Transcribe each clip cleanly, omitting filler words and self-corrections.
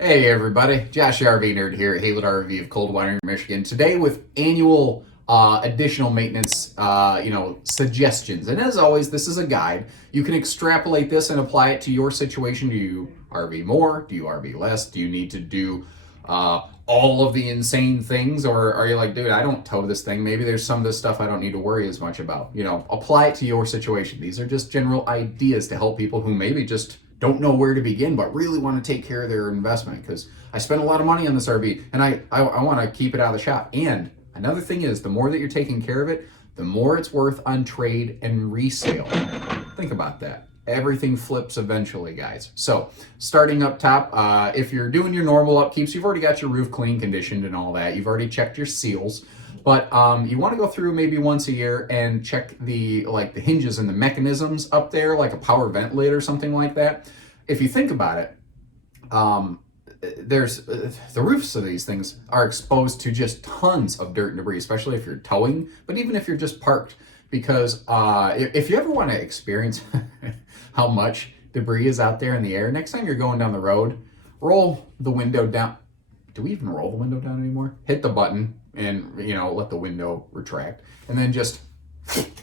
Hey everybody, Josh the RV Nerd here at Haylett RV of Coldwater, Michigan. Today with annual additional maintenance, suggestions. And as always, this is a guide. You can extrapolate this and apply it to your situation. Do you RV more? Do you RV less? Do you need to do all of the insane things, or are you like, dude, I don't tow this thing. Maybe there's some of this stuff I don't need to worry as much about. Apply it to your situation. These are just general ideas to help people who maybe just don't know where to begin, but really want to take care of their investment, because I spent a lot of money on this RV and I want to keep it out of the shop. And another thing is, the more that you're taking care of it, the more it's worth on trade and resale. Think about that. Everything flips eventually, guys. So starting up top, if you're doing your normal upkeeps, you've already got your roof clean, conditioned, and all that. You've already checked your seals. But you want to go through maybe once a year and check the hinges and the mechanisms up there, like a power vent lid or something like that. If you think about it, there's the roofs of these things are exposed to just tons of dirt and debris, especially if you're towing, but even if you're just parked. Because if you ever want to experience how much debris is out there in the air, next time you're going down the road, roll the window down. Do we even roll the window down anymore? Hit the button and let the window retract, and then just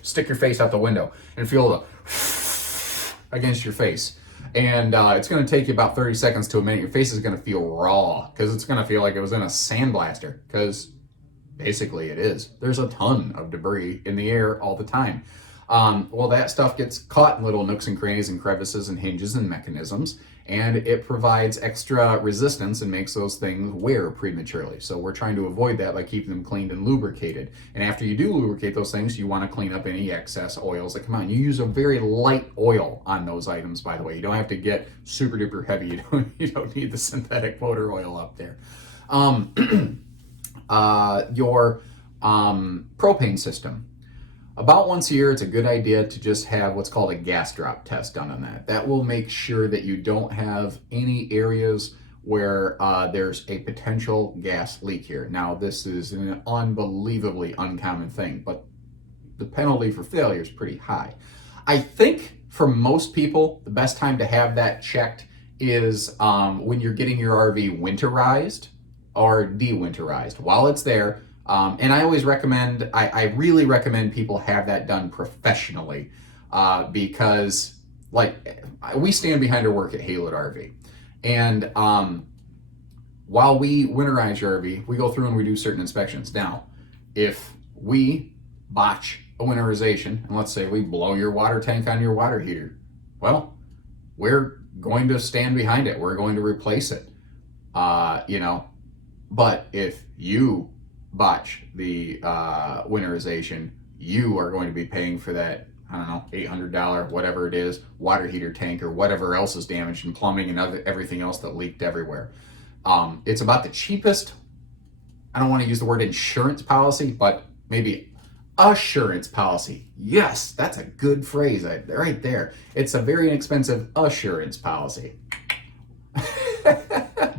stick your face out the window and feel the against your face. And it's going to take you about 30 seconds to a minute. Your face is going to feel raw, because it's going to feel like it was in a sandblaster, because basically it is. There's a ton of debris in the air all the time. Well, that stuff gets caught in little nooks and crannies and crevices and hinges and mechanisms, and it provides extra resistance and makes those things wear prematurely. So we're trying to avoid that by keeping them cleaned and lubricated. And after you do lubricate those things, you want to clean up any excess oils that come out. You use a very light oil on those items, by the way. You don't have to get super duper heavy. You don't need the synthetic motor oil up there. Your propane system. About once a year, it's a good idea to just have what's called a gas drop test done on that. That will make sure that you don't have any areas where there's a potential gas leak here. Now, this is an unbelievably uncommon thing, but the penalty for failure is pretty high. I think for most people, the best time to have that checked is when you're getting your RV winterized or de-winterized. While it's there, and I always recommend, I really recommend people have that done professionally, because we stand behind our work at Haylett RV. And while we winterize your RV, we go through and we do certain inspections. Now, if we botch a winterization, and let's say we blow your water tank on your water heater, well, we're going to stand behind it. We're going to replace it, But if you botch the winterization, you are going to be paying for that, I don't know, $800, whatever it is, water heater tank, or whatever else is damaged in plumbing and everything else that leaked everywhere. It's about the cheapest, I don't want to use the word insurance policy, but maybe assurance policy. Yes, that's a good phrase right there. It's a very inexpensive assurance policy.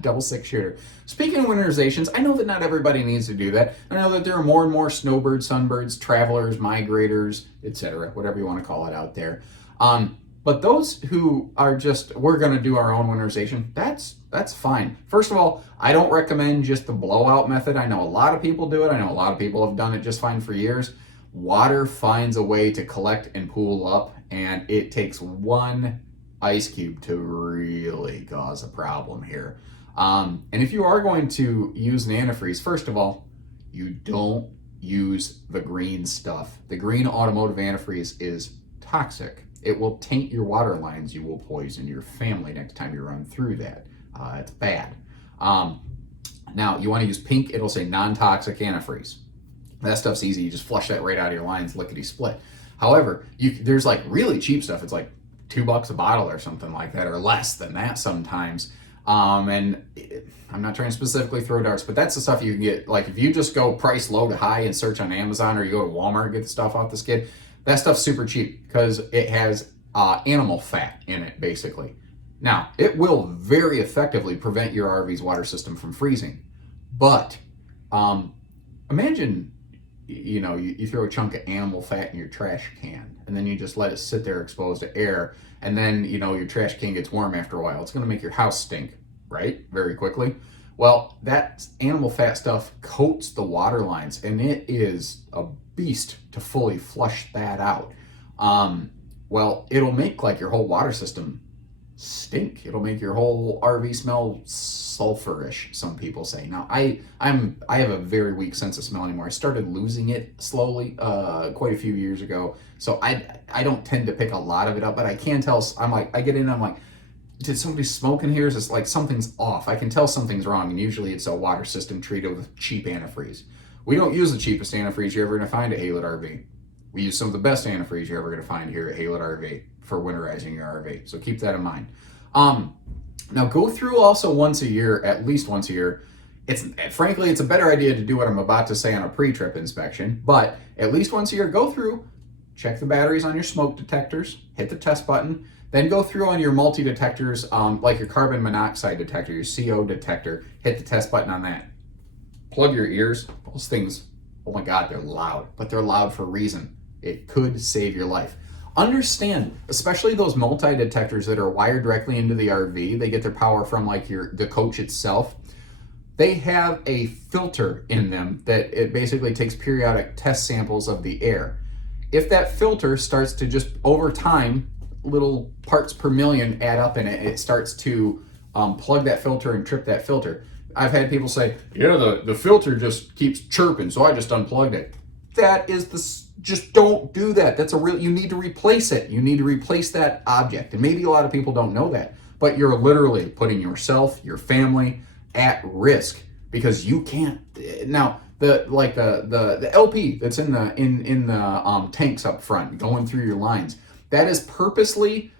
Double six shooter. Speaking of winterizations, I know that not everybody needs to do that. I know that there are more and more snowbirds, sunbirds, travelers, migrators, etc., whatever you want to call it out there. But those who are just, we're going to do our own winterization, that's fine. First of all, I don't recommend just the blowout method. I know a lot of people do it. I know a lot of people have done it just fine for years. Water finds a way to collect and pool up, and it takes one ice cube to really cause a problem here. And if you are going to use an antifreeze, first of all, you don't use the green stuff. The green automotive antifreeze is toxic. It will taint your water lines. You will poison your family next time you run through that. It's bad. Now, you want to use pink. It'll say non-toxic antifreeze. That stuff's easy. You just flush that right out of your lines, lickety split. However, there's like really cheap stuff. It's like $2 a bottle or something like that, or less than that sometimes. And I'm not trying to specifically throw darts, but that's the stuff you can get. Like if you just go price low to high and search on Amazon, or you go to Walmart and get the stuff off the skid, that stuff's super cheap because it has animal fat in it, basically. Now, it will very effectively prevent your RV's water system from freezing. But imagine, you throw a chunk of animal fat in your trash can, and then you just let it sit there exposed to air, and then, your trash can gets warm after a while. It's going to make your house stink. right? Very quickly. Well, that animal fat stuff coats the water lines, and it is a beast to fully flush that out. Well, it'll make like your whole water system stink. It'll make your whole RV smell sulfurish, some people say. Now, I have a very weak sense of smell anymore. I started losing it slowly quite a few years ago. So I don't tend to pick a lot of it up, but I can tell. I'm like, I get in, I'm like, did somebody smoke in here? Is this like something's off? I can tell something's wrong, and usually it's a water system treated with cheap antifreeze. We don't use the cheapest antifreeze you're ever going to find at Haylett RV. We use some of the best antifreeze you're ever going to find here at Haylett RV for winterizing your RV. So keep that in mind. Now go through also once a year, at least once a year. Frankly, it's a better idea to do what I'm about to say on a pre-trip inspection, but at least once a year, go through, check the batteries on your smoke detectors, hit the test button, then go through on your multi-detectors, like your carbon monoxide detector, your CO detector, hit the test button on that. Plug your ears. Those things, oh my God, they're loud, but they're loud for a reason. It could save your life. Understand, especially those multi-detectors that are wired directly into the RV, they get their power from like the coach itself. They have a filter in them that it basically takes periodic test samples of the air. If that filter starts to just over time, little parts per million add up in it, it starts to plug that filter and trip that filter. I've had people say, yeah, the filter just keeps chirping, so I just unplugged it. That is just don't do that. That's you need to replace it. You need to replace that object. And maybe a lot of people don't know that, but you're literally putting yourself, your family at risk because you can't. Now, the LP that's in the tanks up front going through your lines, that is purposely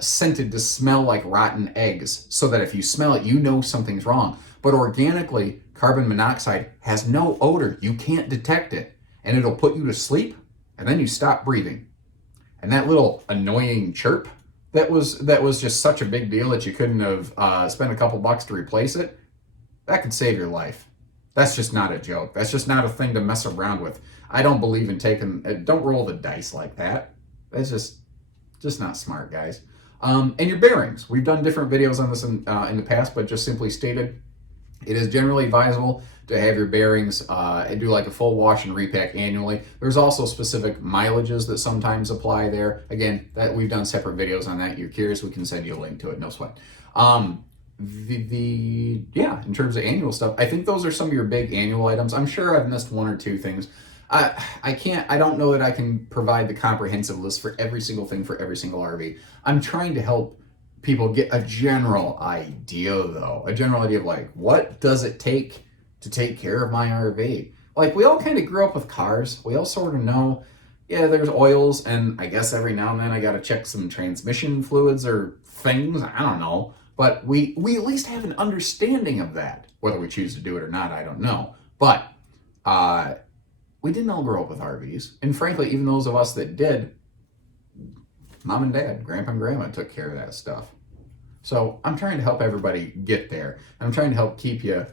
scented to smell like rotten eggs so that if you smell it, you know something's wrong. But organically, carbon monoxide has no odor. You can't detect it, and it'll put you to sleep, and then you stop breathing. And that little annoying chirp that was just such a big deal that you couldn't have spent a couple bucks to replace it, that could save your life. That's just not a joke. That's just not a thing to mess around with. I don't believe in don't roll the dice like that. That's just not smart, guys. And your bearings. We've done different videos on this in the past, but just simply stated, it is generally advisable to have your bearings and do like a full wash and repack annually. There's also specific mileages that sometimes apply there. Again, that we've done separate videos on that. You're curious, we can send you a link to it, no sweat. In terms of annual stuff, I think those are some of your big annual items. I'm sure I've missed one or two things. I don't know that I can provide the comprehensive list for every single thing for every single RV. I'm trying to help people get a general idea though, a general idea of like, what does it take to take care of my RV? Like we all kind of grew up with cars. We all sort of know, yeah, there's oils and I guess every now and then I got to check some transmission fluids or things. I don't know. But we at least have an understanding of that. Whether we choose to do it or not, I don't know. But we didn't all grow up with RVs. And frankly, even those of us that did, mom and dad, grandpa and grandma took care of that stuff. So I'm trying to help everybody get there. I'm trying to help keep you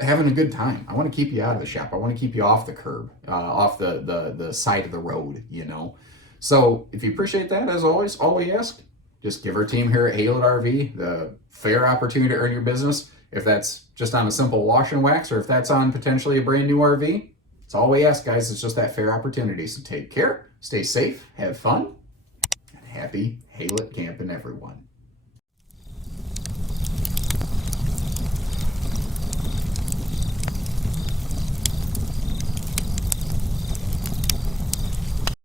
having a good time. I want to keep you out of the shop. I want to keep you off the curb, off the side of the road, you know. So if you appreciate that, as always, all we ask, just give our team here at Haylett RV the fair opportunity to earn your business. If that's just on a simple wash and wax, or if that's on potentially a brand new RV, it's all we ask, guys. It's just that fair opportunity. So take care, stay safe, have fun, and happy Haylett camping, everyone.